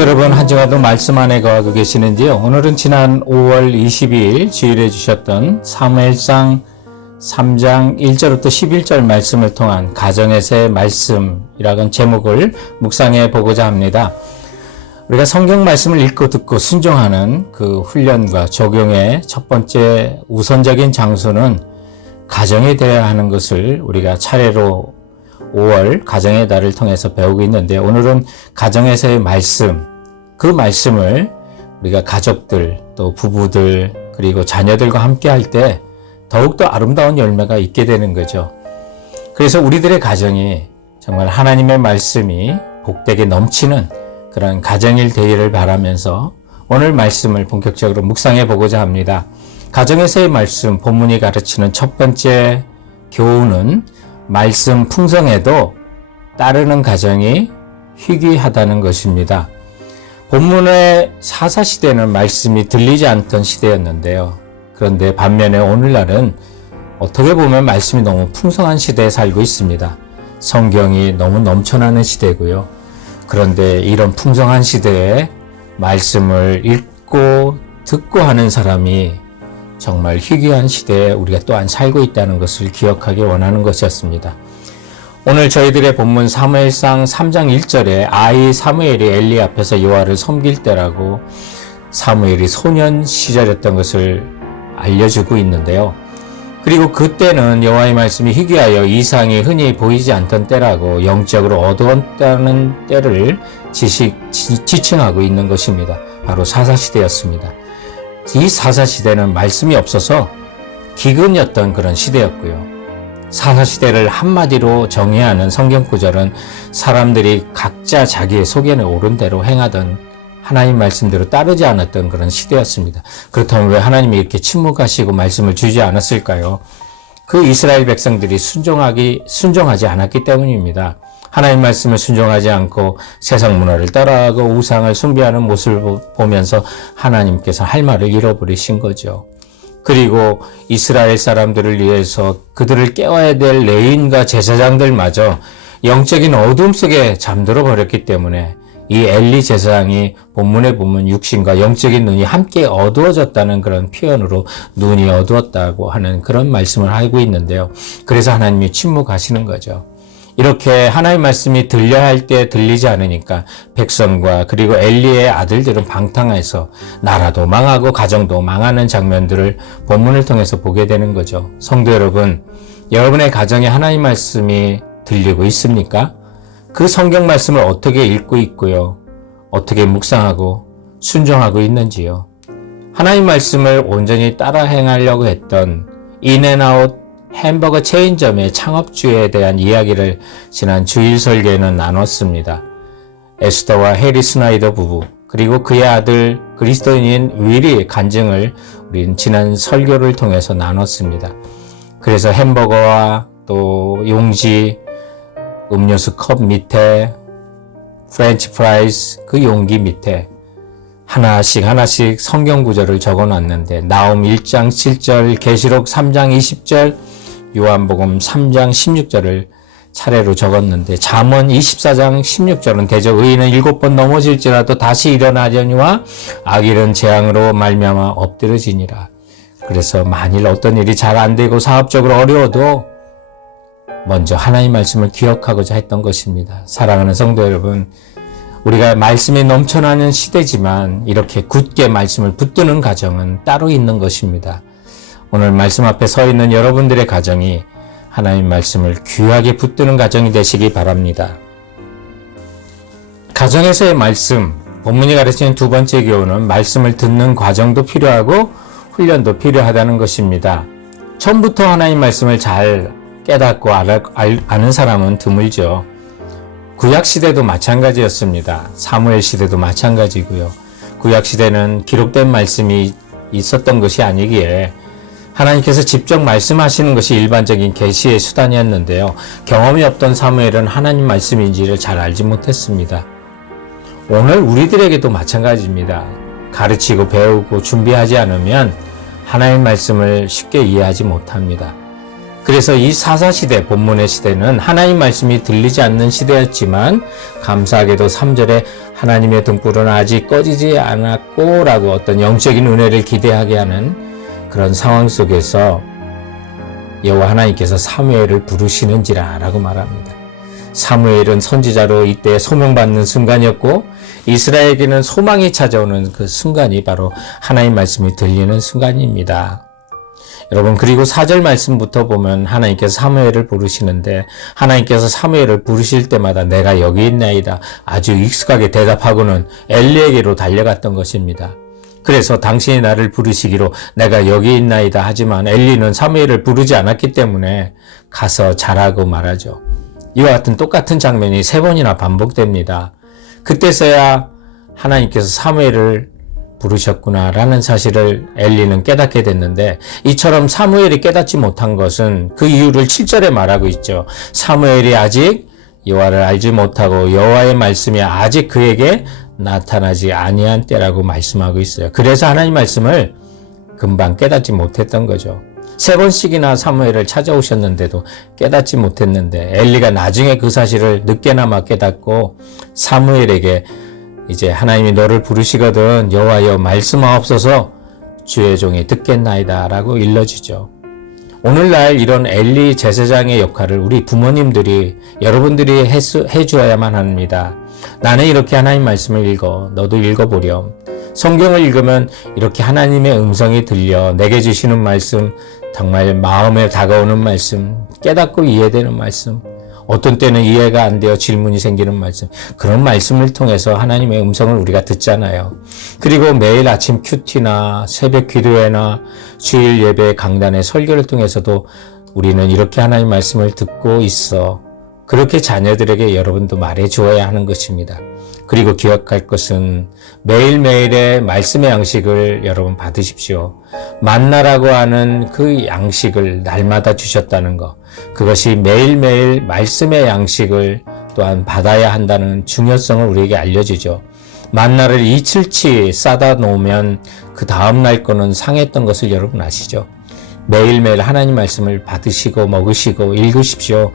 성도 여러분, 한 주간도 말씀 안에 거하고 계시는지요? 오늘은 지난 5월 22일 주일에 주셨던 사무엘상 3장 1절부터 11절 말씀을 통한 가정에서의 말씀이라는 제목을 묵상해 보고자 합니다. 우리가 성경 말씀을 읽고 듣고 순종하는 그 훈련과 적용의 첫 번째 우선적인 장소는 가정에 되어야 하는 것을 우리가 차례로 5월 가정의 달을 통해서 배우고 있는데, 오늘은 가정에서의 말씀, 그 말씀을 우리가 가족들, 또 부부들, 그리고 자녀들과 함께 할 때 더욱더 아름다운 열매가 있게 되는 거죠. 그래서 우리들의 가정이 정말 하나님의 말씀이 복되게 넘치는 그런 가정일 되기를 바라면서 오늘 말씀을 본격적으로 묵상해 보고자 합니다. 가정에서의 말씀, 본문이 가르치는 첫 번째 교훈은 말씀 풍성해도 따르는 가정이 희귀하다는 것입니다. 본문의 사사시대는 말씀이 들리지 않던 시대였는데요. 그런데 반면에 오늘날은 어떻게 보면 말씀이 너무 풍성한 시대에 살고 있습니다. 성경이 너무 넘쳐나는 시대고요. 그런데 이런 풍성한 시대에 말씀을 읽고 듣고 하는 사람이 정말 희귀한 시대에 우리가 또한 살고 있다는 것을 기억하기 원하는 것이었습니다. 오늘 저희들의 본문 사무엘상 3장 1절에 아이 사무엘이 엘리 앞에서 여호와를 섬길 때라고 사무엘이 소년 시절이었던 것을 알려주고 있는데요. 그리고 그때는 여호와의 말씀이 희귀하여 이상이 흔히 보이지 않던 때라고 영적으로 어두웠다는 때를 지칭하고 있는 것입니다. 바로 사사시대였습니다. 이 사사시대는 말씀이 없어서 기근이었던 그런 시대였고요. 사사시대를 한마디로 정의하는 성경구절은 사람들이 각자 자기의 소견에 오른 대로 행하던 하나님 말씀대로 따르지 않았던 그런 시대였습니다. 그렇다면 왜 하나님이 이렇게 침묵하시고 말씀을 주지 않았을까요? 그 이스라엘 백성들이 순종하지 않았기 때문입니다. 하나님 말씀을 순종하지 않고 세상 문화를 따라가고 우상을 숭배하는 모습을 보면서 하나님께서 할 말을 잃어버리신 거죠. 그리고 이스라엘 사람들을 위해서 그들을 깨워야 될 레위인과 제사장들마저 영적인 어둠 속에 잠들어 버렸기 때문에 이 엘리 제사장이 본문에 보면 육신과 영적인 눈이 함께 어두워졌다는 그런 표현으로 눈이 어두웠다고 하는 그런 말씀을 하고 있는데요. 그래서 하나님이 침묵하시는 거죠. 이렇게 하나님 말씀이 들려야 할 때 들리지 않으니까 백성과 그리고 엘리의 아들들은 방탕해서 나라도 망하고 가정도 망하는 장면들을 본문을 통해서 보게 되는 거죠. 성도 여러분, 여러분의 가정에 하나님 말씀이 들리고 있습니까? 그 성경 말씀을 어떻게 읽고 있고요? 어떻게 묵상하고 순종하고 있는지요? 하나님 말씀을 온전히 따라 행하려고 했던 인앤아웃 햄버거 체인점의 창업주에 대한 이야기를 지난 주일 설교에는 나눴습니다. 에스더와 해리 스나이더 부부, 그리고 그의 아들 그리스도인인 윌의 간증을 우리는 지난 설교를 통해서 나눴습니다. 그래서 햄버거와 또 용지, 음료수 컵 밑에 프렌치 프라이스 그 용기 밑에 하나씩 성경 구절을 적어놨는데 나움 1장 7절, 계시록 3장 20절, 요한복음 3장 16절을 차례로 적었는데 잠언 24장 16절은 대적 의인은 7번 넘어질지라도 다시 일어나려니와 악일은 재앙으로 말미암아 엎드러지니라. 그래서 만일 어떤 일이 잘 안 되고 사업적으로 어려워도 먼저 하나님 말씀을 기억하고자 했던 것입니다. 사랑하는 성도 여러분, 우리가 말씀이 넘쳐나는 시대지만 이렇게 굳게 말씀을 붙드는 가정은 따로 있는 것입니다. 오늘 말씀 앞에 서 있는 여러분들의 가정이 하나님 말씀을 귀하게 붙드는 가정이 되시기 바랍니다. 가정에서의 말씀, 본문이 가르치는 두 번째 교훈은 말씀을 듣는 과정도 필요하고 훈련도 필요하다는 것입니다. 처음부터 하나님 말씀을 잘 깨닫고 아는 사람은 드물죠. 구약시대도 마찬가지였습니다. 사무엘 시대도 마찬가지고요. 구약시대는 기록된 말씀이 있었던 것이 아니기에 하나님께서 직접 말씀하시는 것이 일반적인 계시의 수단이었는데요. 경험이 없던 사무엘은 하나님 말씀인지를 잘 알지 못했습니다. 오늘 우리들에게도 마찬가지입니다. 가르치고 배우고 준비하지 않으면 하나님 말씀을 쉽게 이해하지 못합니다. 그래서 이 사사시대, 본문의 시대는 하나님 말씀이 들리지 않는 시대였지만 감사하게도 3절에 하나님의 등불은 아직 꺼지지 않았고 라고 어떤 영적인 은혜를 기대하게 하는 그런 상황 속에서 여호와 하나님께서 사무엘을 부르시는지라 라고 말합니다. 사무엘은 선지자로 이때 소명받는 순간이었고 이스라엘에게는 소망이 찾아오는 그 순간이 바로 하나님 말씀이 들리는 순간입니다. 여러분, 그리고 4절 말씀부터 보면 하나님께서 사무엘을 부르시는데 하나님께서 사무엘을 부르실 때마다 내가 여기 있나이다 아주 익숙하게 대답하고는 엘리에게로 달려갔던 것입니다. 그래서 당신이 나를 부르시기로 내가 여기 있나이다 하지만 엘리는 사무엘을 부르지 않았기 때문에 가서 자라고 말하죠. 이와 같은 똑같은 장면이 3번이나 반복됩니다. 그때서야 하나님께서 사무엘을 부르셨구나라는 사실을 엘리는 깨닫게 됐는데 이처럼 사무엘이 깨닫지 못한 것은 그 이유를 7절에 말하고 있죠. 사무엘이 아직 여호와를 알지 못하고 여호와의 말씀이 아직 그에게 나타나지 아니한 때라고 말씀하고 있어요. 그래서 하나님 말씀을 금방 깨닫지 못했던 거죠. 3번씩이나 사무엘을 찾아오셨는데도 깨닫지 못했는데 엘리가 나중에 그 사실을 늦게나마 깨닫고 사무엘에게 이제 하나님이 너를 부르시거든 여호와여 말씀하옵소서 주의 종이 듣겠나이다 라고 일러주죠. 오늘날 이런 엘리 제사장의 역할을 우리 부모님들이 여러분들이 해주어야만 합니다. 나는 이렇게 하나님 말씀을 읽어 너도 읽어보렴. 성경을 읽으면 이렇게 하나님의 음성이 들려 내게 주시는 말씀, 정말 마음에 다가오는 말씀, 깨닫고 이해되는 말씀, 어떤 때는 이해가 안 되어 질문이 생기는 말씀, 그런 말씀을 통해서 하나님의 음성을 우리가 듣잖아요. 그리고 매일 아침 큐티나 새벽 기도회나 주일 예배 강단의 설교를 통해서도 우리는 이렇게 하나님 말씀을 듣고 있어. 그렇게 자녀들에게 여러분도 말해 주어야 하는 것입니다. 그리고 기억할 것은 매일매일의 말씀의 양식을 여러분 받으십시오. 만나라고 하는 그 양식을 날마다 주셨다는 것. 그것이 매일매일 말씀의 양식을 또한 받아야 한다는 중요성을 우리에게 알려주죠. 만나를 이틀치 싸다 놓으면 그 다음날 거는 상했던 것을 여러분 아시죠? 매일매일 하나님 말씀을 받으시고 먹으시고 읽으십시오.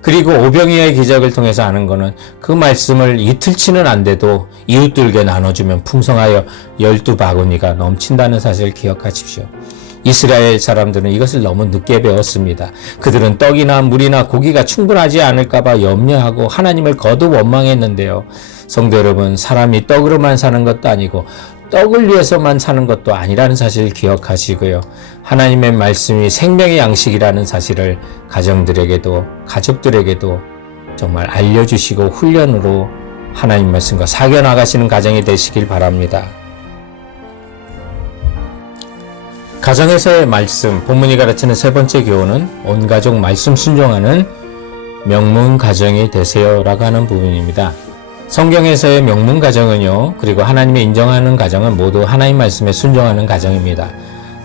그리고 오병이어의 기적을 통해서 아는 거는 그 말씀을 이틀치는 안 돼도 이웃들에게 나눠주면 풍성하여 12바구니가 넘친다는 사실을 기억하십시오. 이스라엘 사람들은 이것을 너무 늦게 배웠습니다. 그들은 떡이나 물이나 고기가 충분하지 않을까봐 염려하고 하나님을 거듭 원망했는데요. 성도 여러분, 사람이 떡으로만 사는 것도 아니고 떡을 위해서만 사는 것도 아니라는 사실을 기억하시고요. 하나님의 말씀이 생명의 양식이라는 사실을 가정들에게도 가족들에게도 정말 알려주시고 훈련으로 하나님 말씀과 사겨나가시는 가정이 되시길 바랍니다. 가정에서의 말씀, 본문이 가르치는 3번째 교훈은 온 가족 말씀 순종하는 명문 가정이 되세요 라고 하는 부분입니다. 성경에서의 명문 가정은요, 그리고 하나님이 인정하는 가정은 모두 하나님 말씀에 순종하는 가정입니다.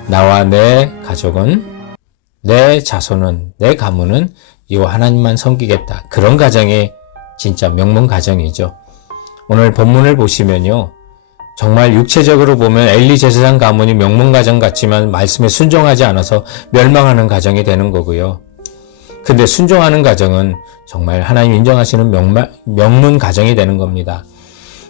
나와 내 가족은, 내 자손은, 내 가문은 이와 하나님만 섬기겠다. 그런 가정이 진짜 명문 가정이죠. 오늘 본문을 보시면요, 정말 육체적으로 보면 엘리 제사장 가문이 명문 가정 같지만 말씀에 순종하지 않아서 멸망하는 가정이 되는 거고요. 근데 순종하는 가정은 정말 하나님 인정하시는 명문 가정이 되는 겁니다.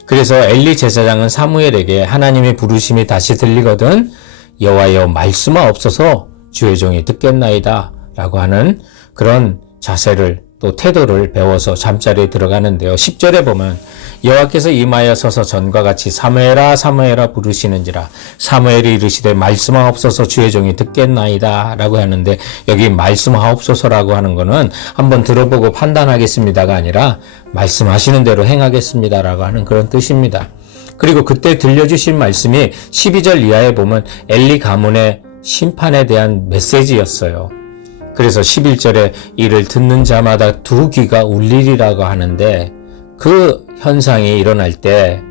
그래서 엘리 제사장은 사무엘에게 하나님의 부르심이 다시 들리거든 여호와여 말씀하옵소서 주의 종이 듣겠나이다 라고 하는 그런 자세를 또 태도를 배워서 잠자리에 들어가는데요. 10절에 보면 여호와께서 임하여 서서 전과 같이 사무엘아 사무엘아 부르시는지라 사무엘이 이르시되 말씀하옵소서 주의 종이 듣겠나이다 라고 하는데 여기 말씀하옵소서라고 하는 거는 한번 들어보고 판단하겠습니다가 아니라 말씀하시는 대로 행하겠습니다 라고 하는 그런 뜻입니다. 그리고 그때 들려주신 말씀이 12절 이하에 보면 엘리 가문의 심판에 대한 메시지였어요. 그래서 11절에 이를 듣는 자마다 두 귀가 울리리라고 하는데 그 현상이 일어날 때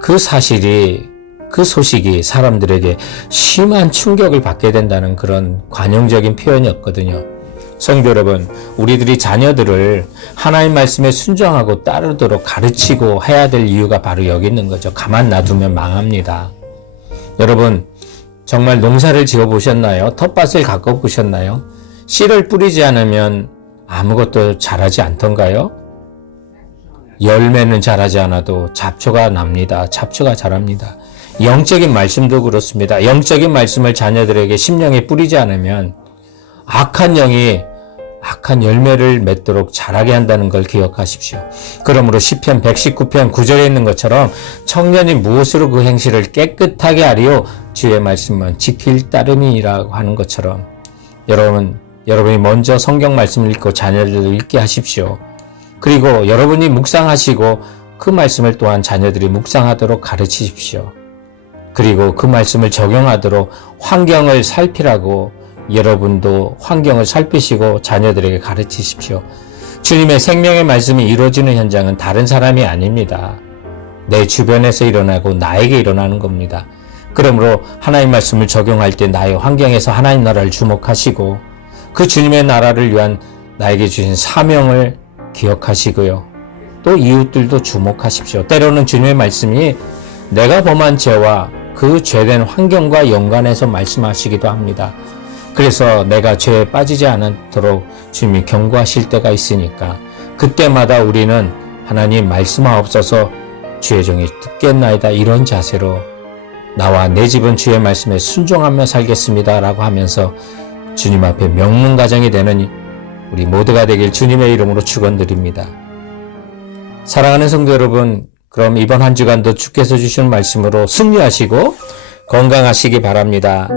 그 사실이 그 소식이 사람들에게 심한 충격을 받게 된다는 그런 관용적인 표현이었거든요. 성도 여러분, 우리들이 자녀들을 하나님 말씀에 순종하고 따르도록 가르치고 해야 될 이유가 바로 여기 있는 거죠. 가만 놔두면 망합니다. 여러분, 정말 농사를 지어 보셨나요? 텃밭을 가꿔 보셨나요? 씨를 뿌리지 않으면 아무것도 자라지 않던가요? 열매는 자라지 않아도 잡초가 납니다. 잡초가 자랍니다. 영적인 말씀도 그렇습니다. 영적인 말씀을 자녀들에게 심령에 뿌리지 않으면 악한 영이 악한 열매를 맺도록 자라게 한다는 걸 기억하십시오. 그러므로 시편 119편 9절에 있는 것처럼 청년이 무엇으로 그 행실을 깨끗하게 하리요? 주의 말씀만 지킬 따름이라고 하는 것처럼 여러분이 먼저 성경 말씀을 읽고 자녀들을 읽게 하십시오. 그리고 여러분이 묵상하시고 그 말씀을 또한 자녀들이 묵상하도록 가르치십시오. 그리고 그 말씀을 적용하도록 환경을 살피라고 여러분도 환경을 살피시고 자녀들에게 가르치십시오. 주님의 생명의 말씀이 이루어지는 현장은 다른 사람이 아닙니다. 내 주변에서 일어나고 나에게 일어나는 겁니다. 그러므로 하나님 말씀을 적용할 때 나의 환경에서 하나님 나라를 주목하시고 그 주님의 나라를 위한 나에게 주신 사명을 기억하시고요. 또 이웃들도 주목하십시오. 때로는 주님의 말씀이 내가 범한 죄와 그 죄된 환경과 연관해서 말씀하시기도 합니다. 그래서 내가 죄에 빠지지 않도록 주님이 경고하실 때가 있으니까 그때마다 우리는 하나님 말씀하옵소서 주의 종이 듣겠나이다 이런 자세로 나와 내 집은 주의 말씀에 순종하며 살겠습니다 라고 하면서 주님 앞에 명문 가정이 되는 우리 모두가 되길 주님의 이름으로 축원드립니다. 사랑하는 성도 여러분, 그럼 이번 한 주간도 주께서 주신 말씀으로 승리하시고 건강하시기 바랍니다.